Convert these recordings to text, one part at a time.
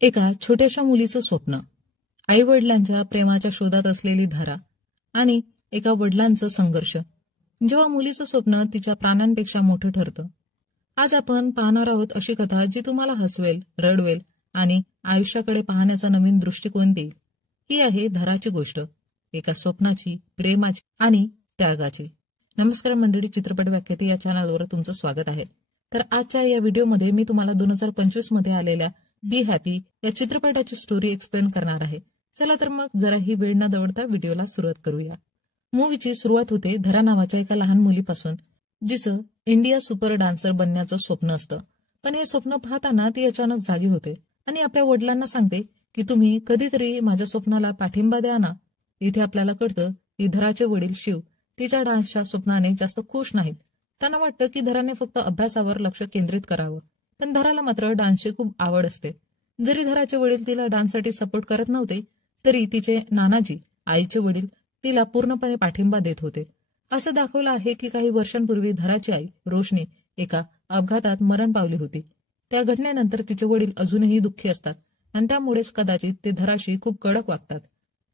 एका छोट्याशा मुलीचं स्वप्न, आई वडिलांच्या प्रेमाच्या शोधात असलेली धरा आणि एका वडिलांचं संघर्ष, जेव्हा मुलीचं स्वप्न तिच्या प्राणांपेक्षा मोठं ठरतं. आज आपण पाहणार आहोत अशी कथा जी तुम्हाला हसवेल, रडवेल आणि आयुष्याकडे पाहण्याचा नवीन दृष्टिकोन देईल. ही आहे धराची गोष्ट, एका स्वप्नाची, प्रेमाची आणि त्यागाची. नमस्कार मंडळी, चित्रपट व्याख्याती या चॅनलवर तुमचं स्वागत आहे. तर आजच्या या व्हिडिओमध्ये मी तुम्हाला 2025 मध्ये आलेल्या बी हॅपी या चित्रपटाची स्टोरी एक्सप्लेन करणार आहे. चला तर मग जरा ही वेळ न दवडता व्हिडिओला सुरुवात करूया. मूवीची सुरुवात होते धरा नावाच्या एका लहान मुलीपासून, जिचं इंडिया सुपर डान्सर बनण्याचं स्वप्न असतं. पण हे स्वप्न पाहताना ती अचानक जागी होते आणि आपल्या वडिलांना सांगते की तुम्ही कधीतरी माझ्या स्वप्नाला पाठिंबा द्या ना. इथे आपल्याला कळतं की धराचे वडील शिव तिच्या डान्सच्या स्वप्नाने जास्त खुश नाहीत. त्यांना वाटतं की धराने फक्त अभ्यासावर लक्ष केंद्रित करावं, पण धराला मात्र डान्सची खूप आवड असते. जरी धराचे वडील तिला डान्ससाठी सपोर्ट करत नव्हते, तरी तिचे नानाजी, आईचे वडील, तिला पूर्णपणे पाठिंबा देत होते. असं दाखवलं आहे की काही वर्षांपूर्वी धराची आई रोशनी एका अपघातात मरण पावली होती. त्या घटनेनंतर तिचे वडील अजूनही दुःखी असतात आणि त्यामुळेच कदाचित ते धराशी खूप कडक वागतात.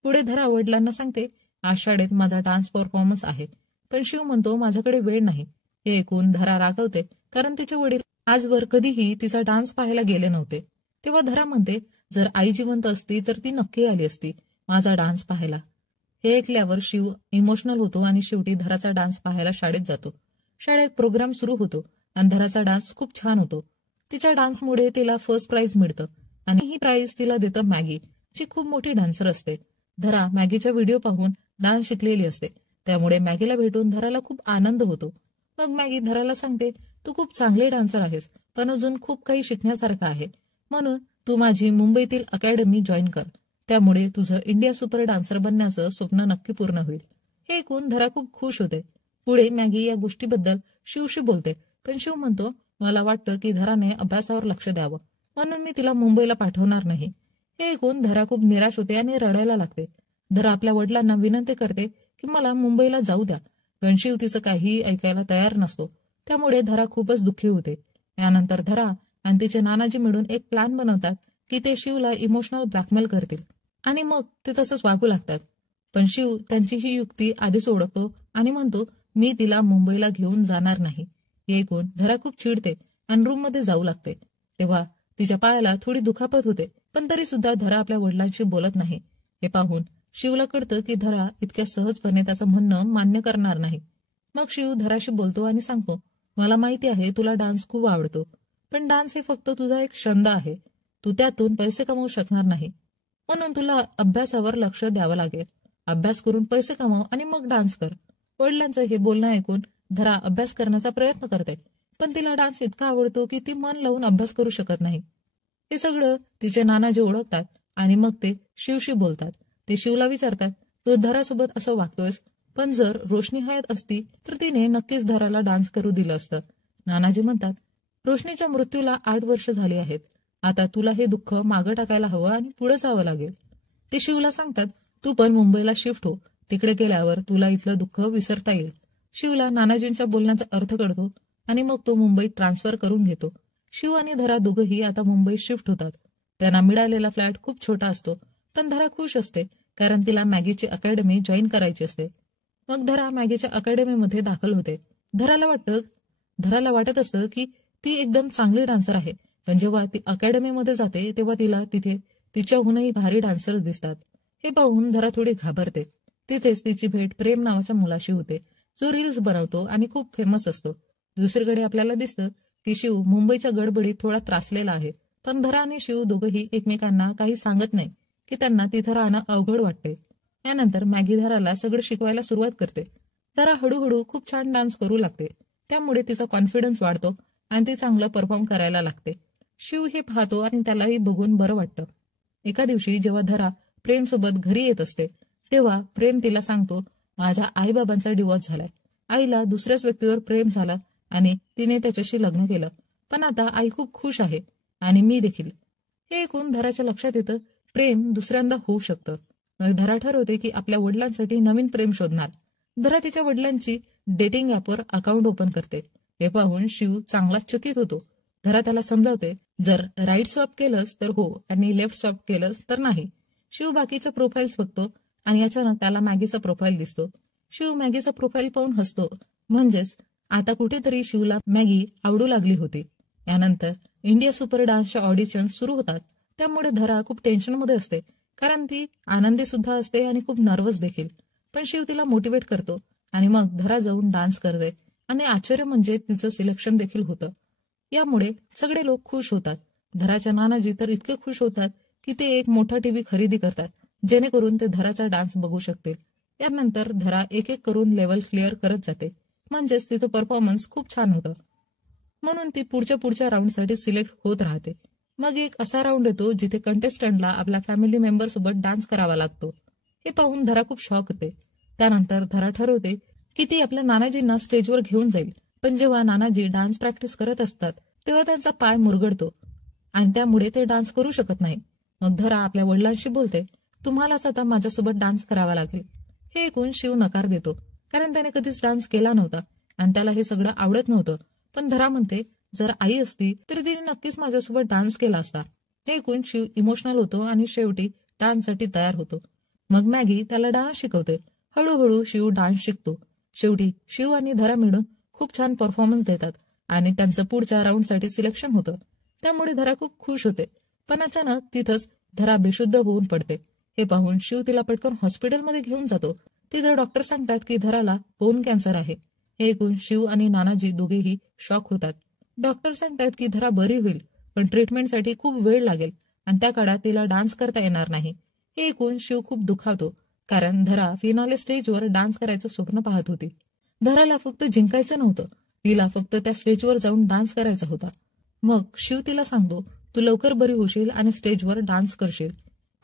पुढे धरा वडिलांना सांगते, आज शाळेत माझा डान्स परफॉर्मन्स आहे, पण शिव म्हणतो माझ्याकडे वेळ नाही. हे ऐकून धरा रागवते, कारण तिचे वडील आजवर कधीही तिचा डान्स पाहायला गेले नव्हते. तेव्हा धरा म्हणते, जर आई जिवंत असती तर ती नक्की आली असती माझा डान्स पाहायला. हे ऐकल्यावर शिव इमोशनल होतो आणि शेवटी धराचा डान्स पाहायला शाळेत जातो. शाळेत प्रोग्राम सुरू होतो आणि धराचा डान्स खूप छान होतो. तिच्या डान्समुळे तिला फर्स्ट प्राइज मिळतं आणि ही प्राइज तिला देतं मॅगी, जी खूप मोठी डान्सर असते. धरा मॅगीच्या व्हिडिओ पाहून डान्स शिकलेली असते, त्यामुळे मॅगीला भेटून धराला खूप आनंद होतो. मग मॅगी धराला सांगते, तू खूप चांगले डान्सर आहेस, पण अजून खूप काही शिकण्यासारखं आहे, म्हणून तू माझी मुंबईतील अकॅडमी जॉईन कर. त्यामुळे तुझं इंडिया सुपर डान्सर बनण्याचं स्वप्न नक्की पूर्ण होईल. हे ऐकून धरा खूप खुश होते. पुढे मॅगी या गोष्टीबद्दल शिवशी बोलते, पण शिव म्हणतो, मला वाटतं की धराने अभ्यासावर लक्ष द्यावं, म्हणून मी तिला मुंबईला पाठवणार नाही. हे ऐकून धरा खूप निराश होते आणि रडायला लागते. धरा आपल्या वडिलांना विनंती करते की मला मुंबईला जाऊ द्या, पण शिव तिचं काहीही ऐकायला तयार नसतो. त्यामुळे धरा खूपच दुःखी होते. यानंतर धरा आणि तिचे नानाजी मिळून एक प्लॅन बनवतात की ते शिवला इमोशनल ब्लॅकमेल करतील आणि मग ते तसंच वागू लागतात. पण शिव त्यांची ही युक्ती आधीच ओळखतो आणि म्हणतो, मी तिला मुंबईला घेऊन जाणार नाही. हे ऐकून धरा खूप चिडते आणि रूममध्ये जाऊ लागते. तेव्हा तिच्या पायाला थोडी दुखापत होते, पण तरी सुद्धा धरा आपल्या वडिलांशी बोलत नाही. हे पाहून शिवला कळतं की धरा इतक्या सहजपणे त्याचं म्हणणं मान्य करणार नाही. मग शिव धराशी बोलतो आणि सांगतो, मला माहिती आहे तुला डान्स खूप आवडतो, पण डान्स हे फक्त तुझा एक छंद आहे. तू त्यातून पैसे कमवू शकणार नाही, म्हणून तुला अभ्यासावर लक्ष द्यावं लागेल. अभ्यास करून पैसे कमाव आणि मग डान्स कर. वडिलांचं हे बोलणं ऐकून धरा अभ्यास करण्याचा प्रयत्न करते, पण तिला डान्स इतका आवडतो की ती मन लावून अभ्यास करू शकत नाही. हे सगळं तिचे नानाजी ओळखतात आणि मग ते शिवशी बोलतात. ते शिवला विचारतात, तू धरासोबत असं वागतोयस, पण जर रोशनी हयात असती तर तिने नक्कीच धराला डान्स करू दिलं असतं. नानाजी म्हणतात, रोशनीच्या मृत्यूला 8 वर्ष झाली आहेत. आता तुला हे दुःख मागं टाकायला हवं आणि पुढे जावं लागेल. ते शिवला सांगतात, तू पण मुंबईला शिफ्ट हो, तिकडे गेल्यावर तुला इथलं दुःख विसरता येईल. शिवला नानाजींच्या बोलण्याचा अर्थ कळतो आणि मग तो मुंबईत ट्रान्सफर करून घेतो. शिव आणि धरा दोघंही आता मुंबईत शिफ्ट होतात. त्यांना मिळालेला फ्लॅट खूप छोटा असतो, पण धरा खुश असते कारण तिला मॅगीची अकॅडमी जॉईन करायची असते. मग धरा मॅगीच्या अकॅडमीमध्ये दाखल होते. धराला वाटत असतं की ती एकदम चांगली डान्सर आहे, पण जेव्हा ती अकॅडमीमध्ये जाते तेव्हा तिला तिथे तिच्याहूनही भारी डान्सर्स दिसतात. हे पाहून धरा थोडी घाबरते. तिथेच तिची भेट प्रेम नावाच्या मुलाशी होते, जो रील्स बनवतो आणि खूप फेमस असतो. दुसरीकडे आपल्याला दिसतं की शिव मुंबईच्या गडबडीत थोडा त्रासलेला आहे, पण धरा आणि शिव दोघंही एकमेकांना काही सांगत नाही की त्यांना तिथं राहणं अवघड वाटते. यानंतर मॅगी धराला सगळं शिकवायला सुरुवात करते. धरा हळूहळू खूप छान डान्स करू लागते, त्यामुळे तिचा कॉन्फिडन्स वाढतो आणि ती चांगलं परफॉर्म करायला लागते. शिव हे पाहतो आणि त्यालाही बघून बरं वाटतं. एका दिवशी जेव्हा धरा प्रेमसोबत घरी येत असते, तेव्हा प्रेम तिला सांगतो, माझ्या आईबाबांचा डिवोर्स झालाय. आईला दुसऱ्याच व्यक्तीवर प्रेम झालं आणि तिने त्याच्याशी लग्न केलं, पण आता आई खूप खुश आहे आणि मी देखील. हे ऐकून धराच्या लक्षात येतं, प्रेम दुसऱ्यांदा होऊ शकतं. मग धरा ठरवते की आपल्या वडिलांसाठी नवीन प्रेम शोधणार. धरा तिच्या वडिलांची डेटिंग ॲपवर अकाउंट ओपन करते. हे पाहून शिव चांगला चकित होतो. धरा त्याला समजावते, जर राईट स्वॅप केलंस तर हो आणि लेफ्ट स्वॅप केलंस तर नाही. शिव बाकीच्या प्रोफाईल्स बघतो आणि अचानक त्याला मॅगीचा प्रोफाईल दिसतो. शिव मॅगीचा प्रोफाईल पाहून हसतो. म्हणजेच आता कुठेतरी शिवला मॅगी आवडू लागली होती. यानंतर इंडिया सुपर डान्सच्या ऑडिशन सुरू होतात. त्यामुळे धरा खूप टेन्शनमध्ये असते, कारण ती आनंदी सुद्धा असते आणि खूप नर्वस देखील. पण शिव तिला मोटिवेट करतो आणि मग धरा जाऊन डान्स करते आणि आश्चर्य म्हणजे तिचं सिलेक्शन देखील होतं. यामुळे सगळे लोक खुश होतात. धराच्या नानाजी तर इतके खुश होतात की ते एक मोठा टीव्ही खरेदी करतात, जेणेकरून ते धराचा डान्स बघू शकतील. यानंतर धरा एक एक करून लेवल क्लिअर करत जाते. म्हणजेच तिचं परफॉर्मन्स खूप छान होतं, म्हणून ती पुढच्या राऊंडसाठी सिलेक्ट होत राहते. मग एक असा राऊंड येतो जिथे कंटेस्टंटला आपल्या फॅमिली मेंबर सोबत डान्स करावा लागतो. हे पाहून धरा खूप शॉक होते. त्यानंतर धरा ठरवते की ती आपल्या नानाजींना स्टेजवर घेऊन जाईल. पण जेव्हा नानाजी डान्स प्रॅक्टिस करत असतात तेव्हा त्यांचा पाय मुरगळतो आणि त्यामुळे ते डान्स करू शकत नाही. मग धरा आपल्या वडिलांशी बोलते, तुम्हालाच आता माझ्यासोबत डान्स करावा लागेल. हे ऐकून शिव नकार देतो, कारण त्याने कधीच डान्स केला नव्हता आणि त्याला हे सगळं आवडत नव्हतं. पण धरा म्हणते, जर आई असती तर तिने नक्कीच माझ्यासोबत डान्स केला असता. हे ऐकून शिव इमोशनल होतो आणि शेवटी डान्ससाठी तयार होतो. मग मॅगी त्याला डान्स शिकवते. हळूहळू शिव डान्स शिकतो. शेवटी शिव आणि धरा मिळून खूप छान परफॉर्मन्स देतात आणि त्यांचं पुढच्या राऊंडसाठी सिलेक्शन होतं. त्यामुळे धरा खूप खुश होते. पण अचानक तिथंच धरा बेशुद्ध होऊन पडते. हे पाहून शिव तिला पटकन हॉस्पिटलमध्ये घेऊन जातो. तिथं डॉक्टर सांगतात की धराला बोन कॅन्सर आहे. हे ऐकून शिव आणि नानाजी दोघेही शॉक होतात. डॉक्टर सांगतात की धरा बरी होईल, पण ट्रीटमेंटसाठी खूप वेळ लागेल आणि त्या काळात तिला डान्स करता येणार नाही. हे ऐकून शिव खूप दुखावतो, कारण धरा फिनाले स्टेजवर डान्स करायचं स्वप्न पाहत होती. धराला फक्त जिंकायचं नव्हतं, तिला फक्त त्या स्टेजवर जाऊन डान्स करायचा होता. मग शिव तिला सांगतो, तू लवकर बरी होशील आणि स्टेजवर डान्स करशील.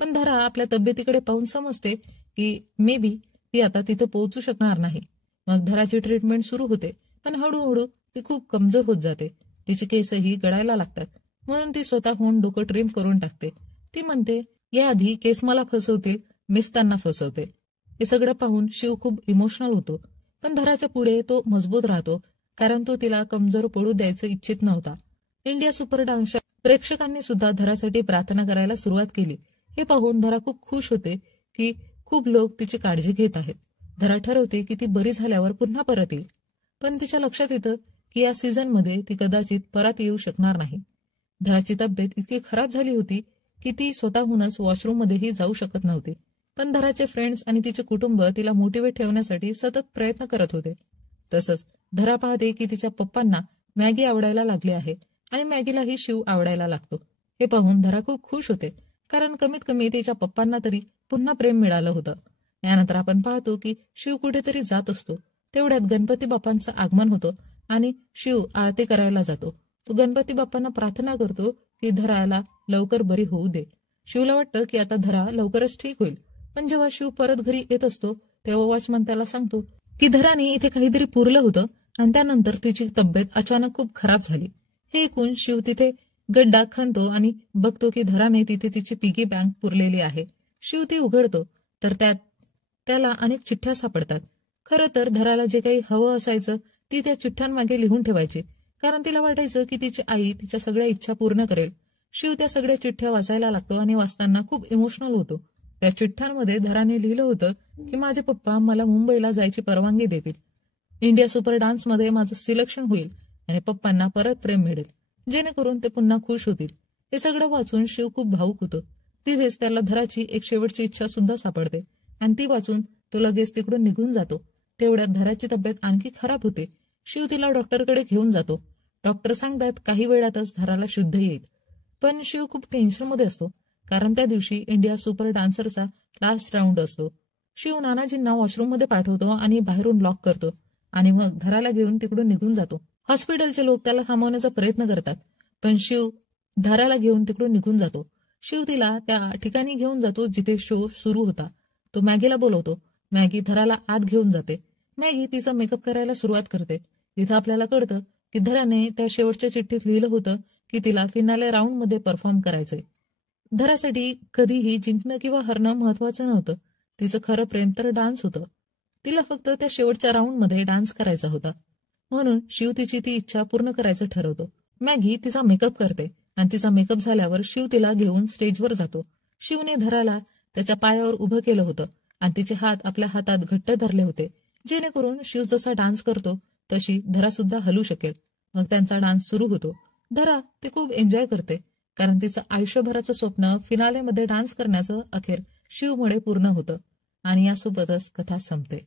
पण धरा आपल्या तब्येतीकडे पाहून समजते की मे बी ती आता तिथं पोहोचू शकणार नाही. मग धराची ट्रीटमेंट सुरू होते, पण हळूहळू ती खूप कमजोर होत जाते. तिची केसही गळायला लागतात, म्हणून ती स्वतःहून डोकं ट्रिम करून टाकते. ती म्हणते, याआधी केस मला फसवतील, मीच त्यांना फसवते. हे सगळं पाहून शिव खूप इमोशनल होतो. पण धराच्या पुढे तो मजबूत राहतो, कारण तो तिला कमजोर पडू द्यायचं इच्छित नव्हता. इंडिया सुपर डान्सच्या प्रेक्षकांनी सुद्धा धरासाठी प्रार्थना करायला सुरुवात केली. हे पाहून धरा खूप खुश होते की खूप लोक तिची काळजी घेत आहेत. धरा ठरवते की ती बरी झाल्यावर पुन्हा परत येईल. पण तिच्या लक्षात येतं की या सीझनमध्ये ती कदाचित परत येऊ शकणार नाही. धराची तब्येत इतकी खराब झाली होती की ती स्वतःहूनच वॉशरूममध्येही जाऊ शकत नव्हती. पण धराचे फ्रेंड्स आणि तिचे कुटुंब तिला मोटिवेट ठेवण्यासाठी सतत प्रयत्न करत होते. तसंच धरा पाहते की तिच्या पप्पांना मॅगी आवडायला लागली आहे आणि मॅगीलाही शिव आवडायला लागतो. हे पाहून धरा खूप खुश होते, कारण कमीत कमी तिच्या पप्पांना तरी पुन्हा प्रेम मिळालं होतं. यानंतर आपण पाहतो की शिव कुठेतरी जात असतो. तेवढ्यात गणपती बाप्पांचं आगमन होतं आणि शिव आरती करायला जातो. तो गणपती बाप्पांना प्रार्थना करतो की धराला लवकर बरी होऊ दे. शिवला वाटतं की आता धरा लवकरच ठीक होईल. पण जेव्हा शिव परत घरी येत असतो तेव्हा वॉचमन त्याला सांगतो की धराने इथे काहीतरी पुरलं होतं आणि त्यानंतर तिची तब्येत अचानक खूप खराब झाली. हे ऐकून शिव तिथे गड्डा खणतो आणि बघतो की धराने तिथे तिची पिगी बँक पुरलेली आहे. शिव ती उघडतो तर त्याला अनेक चिठ्ठ्या सापडतात. खरं तर धराला जे काही हवं असायचं ती त्या चिठ्ठ्यांमागे लिहून ठेवायची, कारण तिला वाटायचं की तिची आई तिच्या सगळ्या इच्छा पूर्ण करेल. शिव त्या सगळ्या चिठ्ठ्या वाचायला लागतो आणि वाचताना खूप इमोशनल होतो. त्या चिठ्ठ्यांमध्ये धराने लिहिलं होतं की माझे पप्पा मला मुंबईला जायची परवानगी देतील, इंडिया सुपर डान्समध्ये माझं सिलेक्शन होईल आणि पप्पांना परत प्रेम मिळेल, जेणेकरून ते पुन्हा खुश होतील. हे सगळं वाचून शिव खूप भावूक होतो. तिथेच त्याला धराची एक शेवटची इच्छा सुद्धा सापडते आणि ती वाचून तो लगेच तिकडून निघून जातो. तेवढ्यात धराची तब्येत आणखी खराब होते. शिव तिला डॉक्टरकडे घेऊन जातो. डॉक्टर सांगतात काही वेळातच धराला शुद्ध येईल. पण शिव खूप टेन्शनमध्ये असतो, कारण त्या दिवशी इंडिया सुपर डान्सरचा लास्ट राऊंड असतो. शिव नानाजींना वॉशरूममध्ये पाठवतो आणि बाहेरून लॉक करतो आणि मग धराला घेऊन तिकडून निघून जातो. हॉस्पिटलचे लोक त्याला थांबवण्याचा प्रयत्न करतात, पण शिव धराला घेऊन तिकडून निघून जातो. शिव तिला त्या ठिकाणी घेऊन जातो जिथे शो सुरू होता. तो मॅगीला बोलवतो. मॅगी धराला आत घेऊन जाते. मॅगी तिचा मेकअप करायला सुरुवात करते. तिथं आपल्याला कळतं की धराने त्या शेवटच्या चिठ्ठीत लिहिलं होतं की तिला फिनाले राऊंडमध्ये परफॉर्म करायचंय. धरासाठी कधीही जिंकणं किंवा हरणं महत्वाचं नव्हतं. तिचं खरं प्रेम तर डान्स होतं. तिला फक्त त्या शेवटच्या राऊंडमध्ये डान्स करायचा होता. म्हणून शिव तिची ती इच्छा पूर्ण करायचं ठरवतो. मॅगी तिचा मेकअप करते आणि तिचा मेकअप झाल्यावर शिव तिला घेऊन स्टेजवर जातो. शिवने धराला त्याच्या पायावर उभं केलं होतं आणि तिचे हात आपल्या हातात घट्ट धरले होते, जेणेकरून शिव जसा डान्स करतो तशी धरा सुद्धा हलू शकेल. मग त्यांचा डान्स सुरू होतो. धरा ते खूप एन्जॉय करते, कारण तिचं आयुष्यभराचं स्वप्न फिनालेमध्ये डान्स करण्याचं अखेर शिवमुळे पूर्ण होतं. आणि यासोबतच कथा संपते.